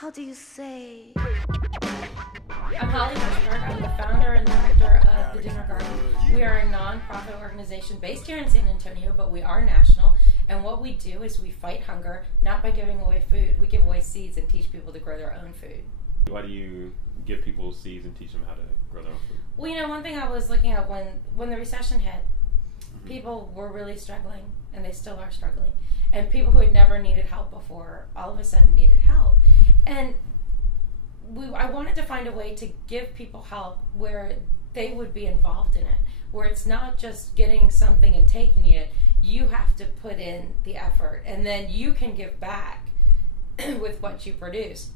how do you say? I'm Holly Hirshberg. I'm the founder and director of the Dinner Garden. We are a non-profit organization based here in San Antonio, but we are national. And what we do is we fight hunger, not by giving away food. We give away seeds and teach people to grow their own food. Why do you give people seeds and teach them how to grow their own food? Well, you know, one thing I was looking at when the recession hit, people were really struggling, and they still are struggling. And people who had never needed help before, all of a sudden needed help. And I wanted to find a way to give people help where they would be involved in it, where it's not just getting something and taking it. You have to put in the effort, and then you can give back with what you produce.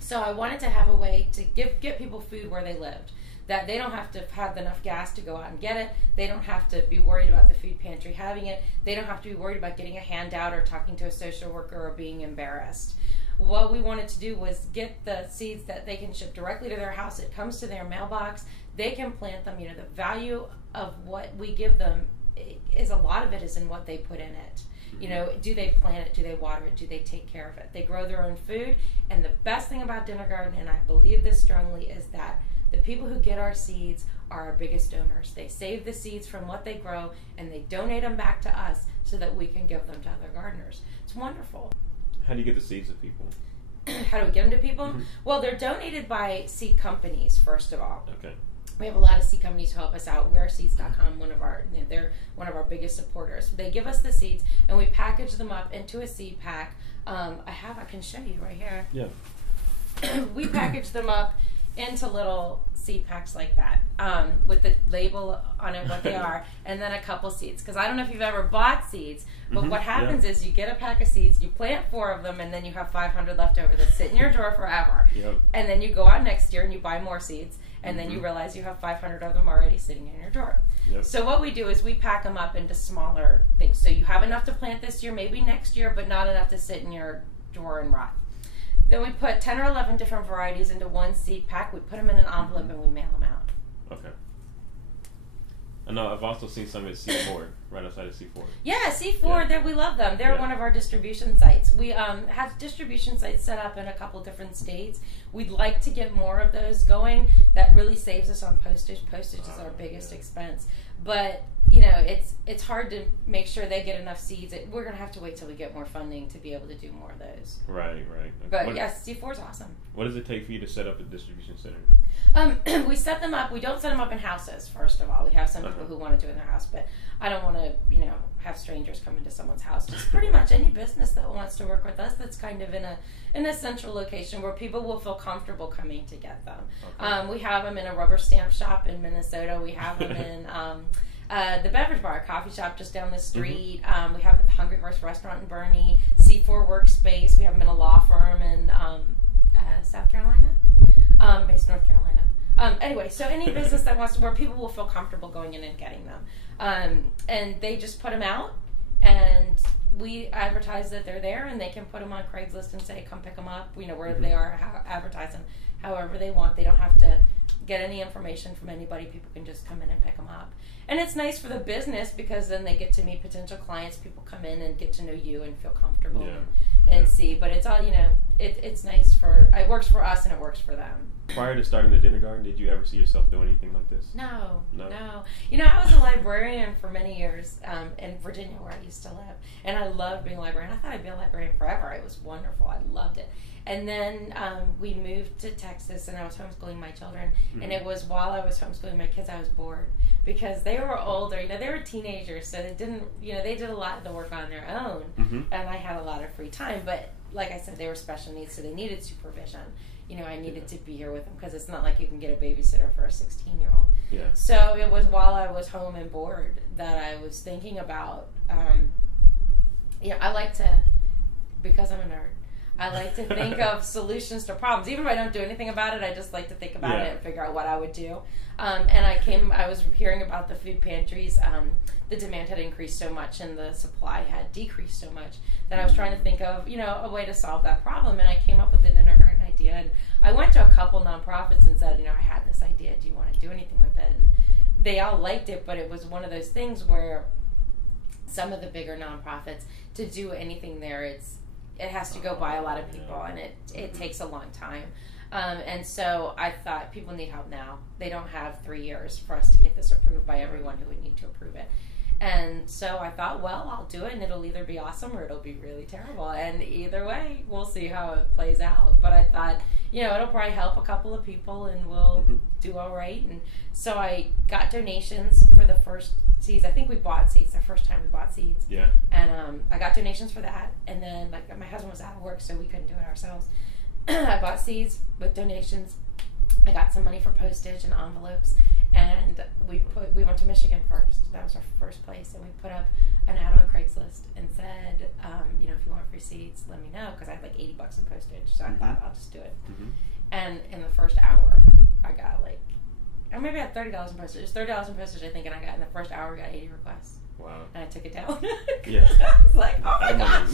So I wanted to have a way to get people food where they lived, that they don't have to have enough gas to go out and get it. They don't have to be worried about the food pantry having it. They don't have to be worried about getting a handout or talking to a social worker or being embarrassed. What we wanted to do was get the seeds that they can ship directly to their house. It comes to their mailbox. They can plant them. You know, the value of what we give them is, a lot of it is in what they put in it. You know, do they plant it? Do they water it? Do they take care of it? They grow their own food. And the best thing about Dinner Garden, and I believe this strongly, is that the people who get our seeds are our biggest donors. They save the seeds from what they grow, and they donate them back to us so that we can give them to other gardeners. It's wonderful. How do you get the seeds to people? How do we get them to people? Well, they're donated by seed companies, first of all. Okay. We have a lot of seed companies who help us out. WhereSeeds.com, they're one of our biggest supporters. They give us the seeds, and we package them up into a seed pack. I can show you right here. Yeah. We package them up into little seed packs like that, with the label on it, what they are, and then a couple seeds. Because I don't know if you've ever bought seeds, but what happens is you get a pack of seeds, you plant 4 of them, and then you have 500 left over that sit in your drawer forever. Yep. And then you go out next year and you buy more seeds, and then you realize you have 500 of them already sitting in your drawer. Yep. So what we do is we pack them up into smaller things. So you have enough to plant this year, maybe next year, but not enough to sit in your drawer and rot. Then we put 10 or 11 different varieties into one seed pack. We put them in an envelope and we mail them out. Okay. I know I've also seen some at C4, right outside of C4. Yeah, C4, we love them. They're one of our distribution sites. We have distribution sites set up in a couple different states. We'd like to get more of those going. That really saves us on postage. Postage is our biggest expense. But, you know, it's hard to make sure they get enough seeds. We're going to have to wait till we get more funding to be able to do more of those. Right. But yes, C4 is awesome. What does it take for you to set up a distribution center? We set them up. We don't set them up in houses, first of all. We have some people who want to do it in their house, but I don't want to, you know, have strangers come into someone's house. Just pretty much any business that wants to work with us that's kind of in a central location where people will feel comfortable coming to get them. Okay. We have them in a rubber stamp shop in Minnesota. We have them in the Beverage Bar, coffee shop just down the street. We have at the Hungry Horse Restaurant in Bernie, C4 Workspace. We have them in a law firm in South Carolina, Mason, North Carolina. Anyway, so any business that wants to, where people will feel comfortable going in and getting them. And they just put them out, and we advertise that they're there, and they can put them on Craigslist and say, come pick them up, you know, wherever they are, advertise them however they want. They don't have to get any information from anybody. People can just come in and pick them up. And it's nice for the business because then they get to meet potential clients. People come in and get to know you and feel comfortable and see. But it's all, you know, it's nice it works for us and it works for them. Prior to starting the Dinner Garden, did you ever see yourself doing anything like this? No. You know, I was a librarian for many years in Virginia where I used to live. And I loved being a librarian. I thought I'd be a librarian forever. It was wonderful. I loved it. And then we moved to Texas, and I was homeschooling my children. And it was while I was homeschooling my kids, I was bored because they were older. You know, they were teenagers, so they didn't. You know, they did a lot of the work on their own, and I had a lot of free time. But like I said, they were special needs, so they needed supervision. You know, I needed to be here with them because it's not like you can get a babysitter for a 16-year-old. Yeah. So it was while I was home and bored that I was thinking about. You know, I like to, because I'm a nerd, I like to think of solutions to problems. Even if I don't do anything about it, I just like to think about it and figure out what I would do. And I was hearing about the food pantries. The demand had increased so much and the supply had decreased so much that I was trying to think of, you know, a way to solve that problem. And I came up with the Dinner Garden idea. And I went to a couple nonprofits and said, you know, I had this idea. Do you want to do anything with it? And they all liked it, but it was one of those things where some of the bigger nonprofits, to do anything there, it has to go by a lot of people, and it takes a long time. And so I thought, people need help now. They don't have 3 years for us to get this approved by everyone who would need to approve it. And so I thought, well, I'll do it, and it'll either be awesome or it'll be really terrible. And either way, we'll see how it plays out. But I thought, it'll probably help a couple of people, and we'll do all right. And so I got donations for the first seeds. I think we bought seeds the first time we bought seeds. Yeah. And I got donations for that. And then, my husband was out of work, so we couldn't do it ourselves. I bought seeds with donations. I got some money for postage and envelopes, and we went to Michigan first. That was our first place, and we put up an ad on Craigslist and said, if you want free seeds, let me know, because I had like $80 in postage. So I thought, I'll just do it. And in the first hour, I got or maybe I had $30 in postage. It was $30 in postage, I think, and I got in the first hour, I got 80 requests. Wow. And I took it down. Yeah. I was like, oh my gosh.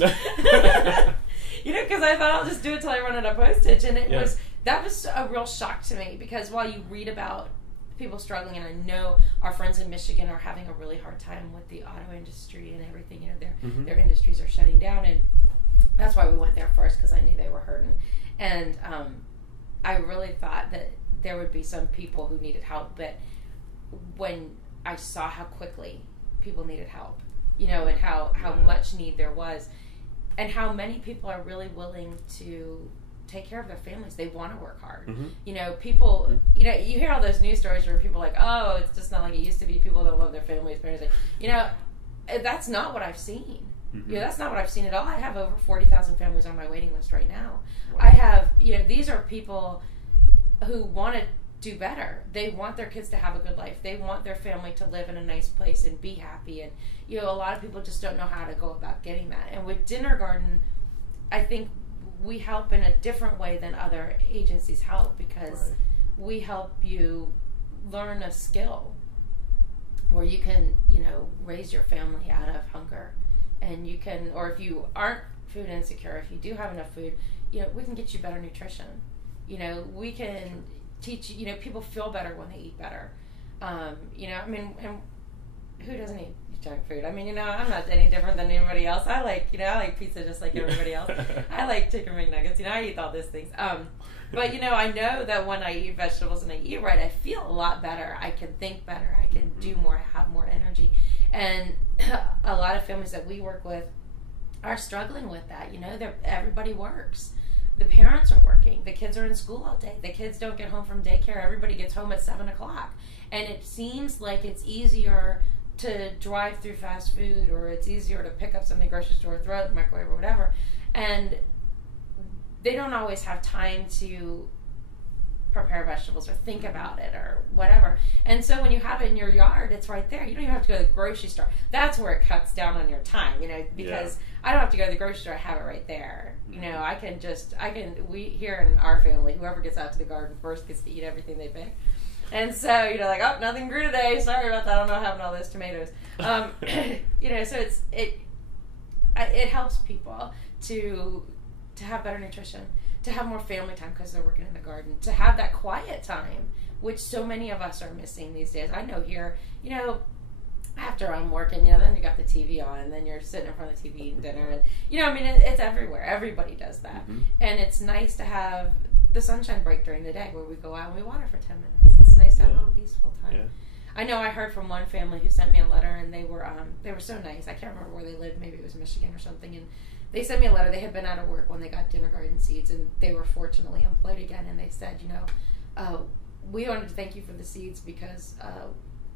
Because I thought I'll just do it till I run out of postage. And that was a real shock to me, because while you read about people struggling, and I know our friends in Michigan are having a really hard time with the auto industry and everything, their industries are shutting down, and that's why we went there first, because I knew they were hurting. And I really thought that there would be some people who needed help, but when I saw how quickly people needed help, and how much need there was, and how many people are really willing to take care of their families. They want to work hard. People, you hear all those news stories where people are like, oh, it's just not like it used to be. People don't love their families. Parents, that's not what I've seen. That's not what I've seen at all. I have over 40,000 families on my waiting list right now. Wow. I have, these are people who want to do better. They want their kids to have a good life. They want their family to live in a nice place and be happy. And, a lot of people just don't know how to go about getting that. And with Dinner Garden, I think we help in a different way than other agencies help, because we help you learn a skill where you can, raise your family out of hunger. And you can, or if you aren't food insecure, if you do have enough food, we can get you better nutrition. We can teach, people feel better when they eat better. And who doesn't eat junk food? I'm not any different than anybody else. I like pizza just like everybody else. I like chicken McNuggets. I eat all these things. But, I know that when I eat vegetables and I eat right, I feel a lot better. I can think better. I can do more. I have more energy. And a lot of families that we work with are struggling with that. Everybody works. The parents are working. The kids are in school all day. The kids don't get home from daycare. Everybody gets home at 7 o'clock. And it seems like it's easier to drive through fast food, or it's easier to pick up something grocery store, throw it in the microwave or whatever. And they don't always have time to prepare vegetables or think about it or whatever. And so when you have it in your yard, it's right there. You don't even have to go to the grocery store. That's where it cuts down on your time, because I don't have to go to the grocery store. I have it right there. We here in our family, whoever gets out to the garden first gets to eat everything they pick. And so, oh, nothing grew today. Sorry about that. I'm not having all those tomatoes. So it helps people to have better nutrition, to have more family time because they're working in the garden, to have that quiet time, which so many of us are missing these days. I know here, after I'm working, then you got the TV on, and then you're sitting in front of the TV eating dinner, and it's everywhere. Everybody does that, and it's nice to have the sunshine break during the day where we go out and we water for 10 minutes. It's nice to have a little peaceful time. Yeah. I know I heard from one family who sent me a letter, and they were so nice. I can't remember where they lived. Maybe it was Michigan or something, and they sent me a letter. They had been out of work when they got Dinner Garden seeds, and they were fortunately employed again, and they said, we wanted to thank you for the seeds because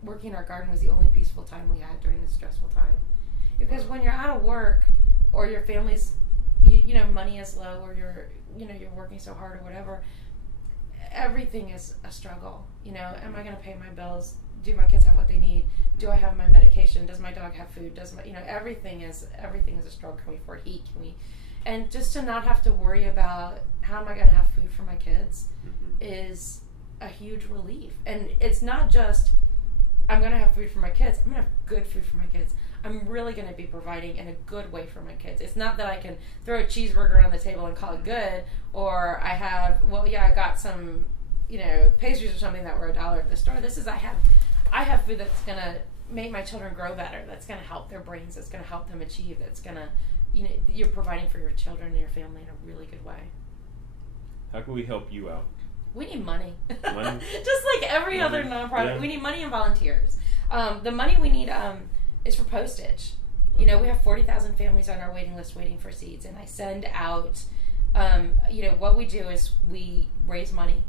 working in our garden was the only peaceful time we had during this stressful time. Because when you're out of work, or your family's, money is low, or you're working so hard or whatever, everything is a struggle. Am I going to pay my bills? Do my kids have what they need? Do I have my medication? Does my dog have food? Everything is a struggle. Can we afford heat? And just to not have to worry about how am I going to have food for my kids is a huge relief. And it's not just I'm going to have food for my kids. I'm going to have good food for my kids. I'm really going to be providing in a good way for my kids. It's not that I can throw a cheeseburger on the table and call it good, or I got some, pastries or something that were $1 at the store. This is I have food that's going to make my children grow better, that's going to help their brains, that's going to help them achieve, that's going to you're providing for your children and your family in a really good way. How can we help you out? We need money. Money? Just like every other nonprofit, yeah. we need money and volunteers. The money we need is for postage. We have 40,000 families on our waiting list waiting for seeds, and I send out, what we do is we raise money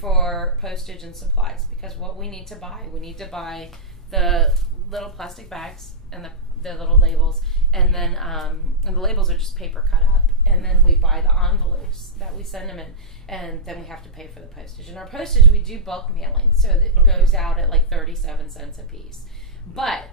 for postage and supplies, because what we need to buy the little plastic bags and the little labels, and then and the labels are just paper cut up, and then we buy the envelopes that we send them in, and then we have to pay for the postage. And our postage, we do bulk mailing, so that it goes out at like 37 cents a piece, but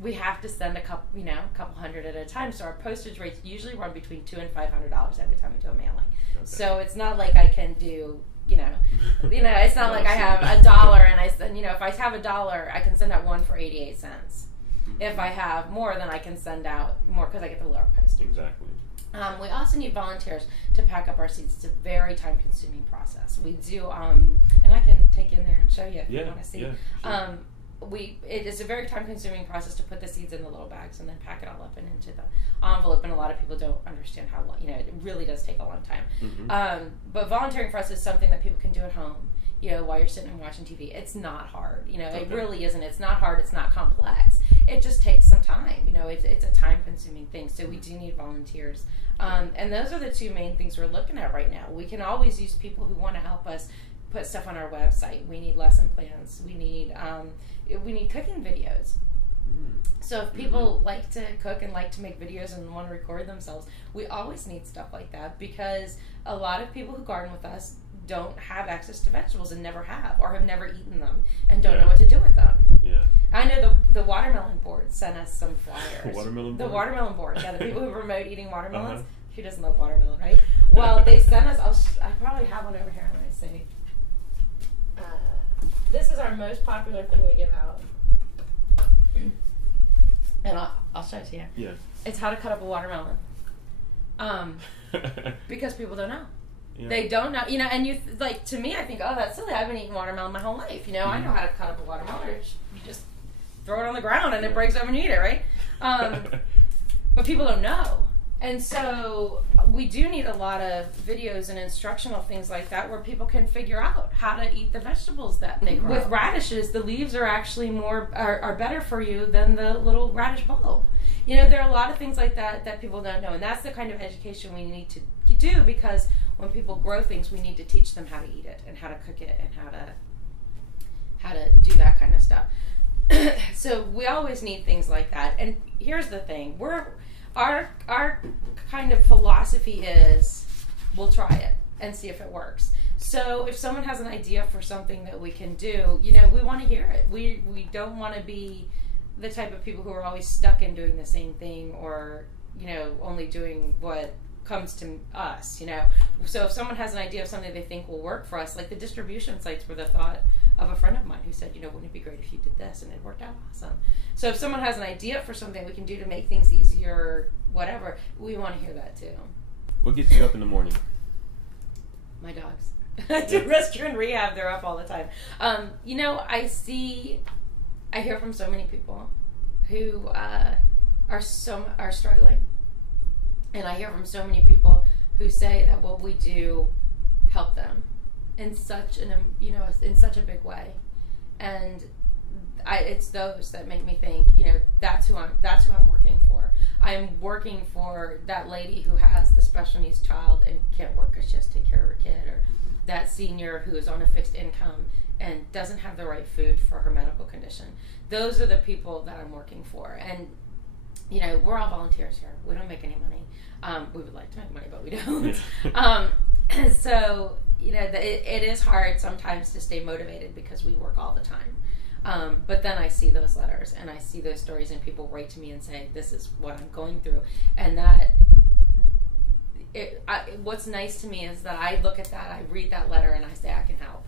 we have to send a couple hundred at a time. So our postage rates usually run between $200 and $500 every time we do a mailing. Okay. So it's not like I can do, it's not like I have $1 and I send, if I have $1, I can send out one for 88 cents. Mm-hmm. If I have more, then I can send out more because I get the lower postage. Exactly. We also need volunteers to pack up our seeds. It's a very time-consuming process. We do, and I can take you in there and show you if you want to see. Yeah, sure. It is a very time-consuming process to put the seeds in the little bags and then pack it all up and into the envelope, and a lot of people don't understand how long, it really does take a long time. Mm-hmm. But volunteering for us is something that people can do at home, while you're sitting and watching TV. It's not hard, okay. It really isn't. It's not hard. It's not complex. It just takes some time, it's a time-consuming thing, so we do need volunteers. And those are the two main things we're looking at right now. We can always use people who want to help us put stuff on our website. We need lesson plans. We need cooking videos. So if people like to cook and like to make videos and want to record themselves, we always need stuff like that, because a lot of people who garden with us don't have access to vegetables and never have, or have never eaten them and don't know what to do with them. Yeah. I know the watermelon board sent us some flyers. The watermelon board. Yeah, the people who promote eating watermelons. Who doesn't love watermelon, right? Well, they sent us, I probably have one over here. Let me see. This is our most popular thing we give out. And I'll show it to you. Yeah. It's how to cut up a watermelon. Because people don't know. Yeah. They don't know, and to me, I think, oh, that's silly. I've been eating watermelon my whole life. Mm-hmm. I know how to cut up a watermelon. You just throw it on the ground and it breaks up and you eat it, right? But people don't know. And so we do need a lot of videos and instructional things like that where people can figure out how to eat the vegetables that they grow. With radishes, the leaves are actually are better for you than the little radish bulb. There are a lot of things like that people don't know, and that's the kind of education we need to do, because when people grow things, we need to teach them how to eat it and how to cook it and how to do that kind of stuff. So we always need things like that. And here's the thing: our kind of philosophy is we'll try it and see if it works. So if someone has an idea for something that we can do, we want to hear it. We don't want to be the type of people who are always stuck in doing the same thing, or only doing what comes to us. So if someone has an idea of something they think will work for us, like the distribution sites were the thought of a friend of mine who said, wouldn't it be great if you did this, and it worked out awesome. So if someone has an idea for something we can do to make things easier, whatever, we want to hear that too. What gets you up in the morning? My dogs. To rescue and rehab, they're up all the time. I hear from so many people who are struggling, and I hear from so many people who say that what we do help them in such a big way, and it's those that make me think, that's who I'm working for. I'm working for that lady who has the special needs child and can't work because she has to take care of her kid, or that senior who is on a fixed income and doesn't have the right food for her medical condition. Those are the people that I'm working for. And, we're all volunteers here. We don't make any money. We would like to make money, but we don't. So, it is hard sometimes to stay motivated because we work all the time. But then I see those letters and I see those stories, and people write to me and say, this is what I'm going through. And what's nice to me is that I look at that, I read that letter, and I say, I can help.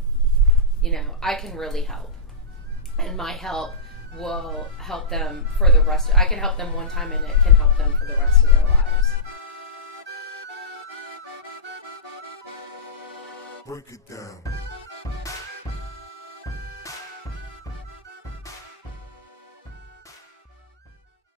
I can really help. And my help will help them for the rest. I can help them one time, and it can help them for the rest of their lives. Break it down.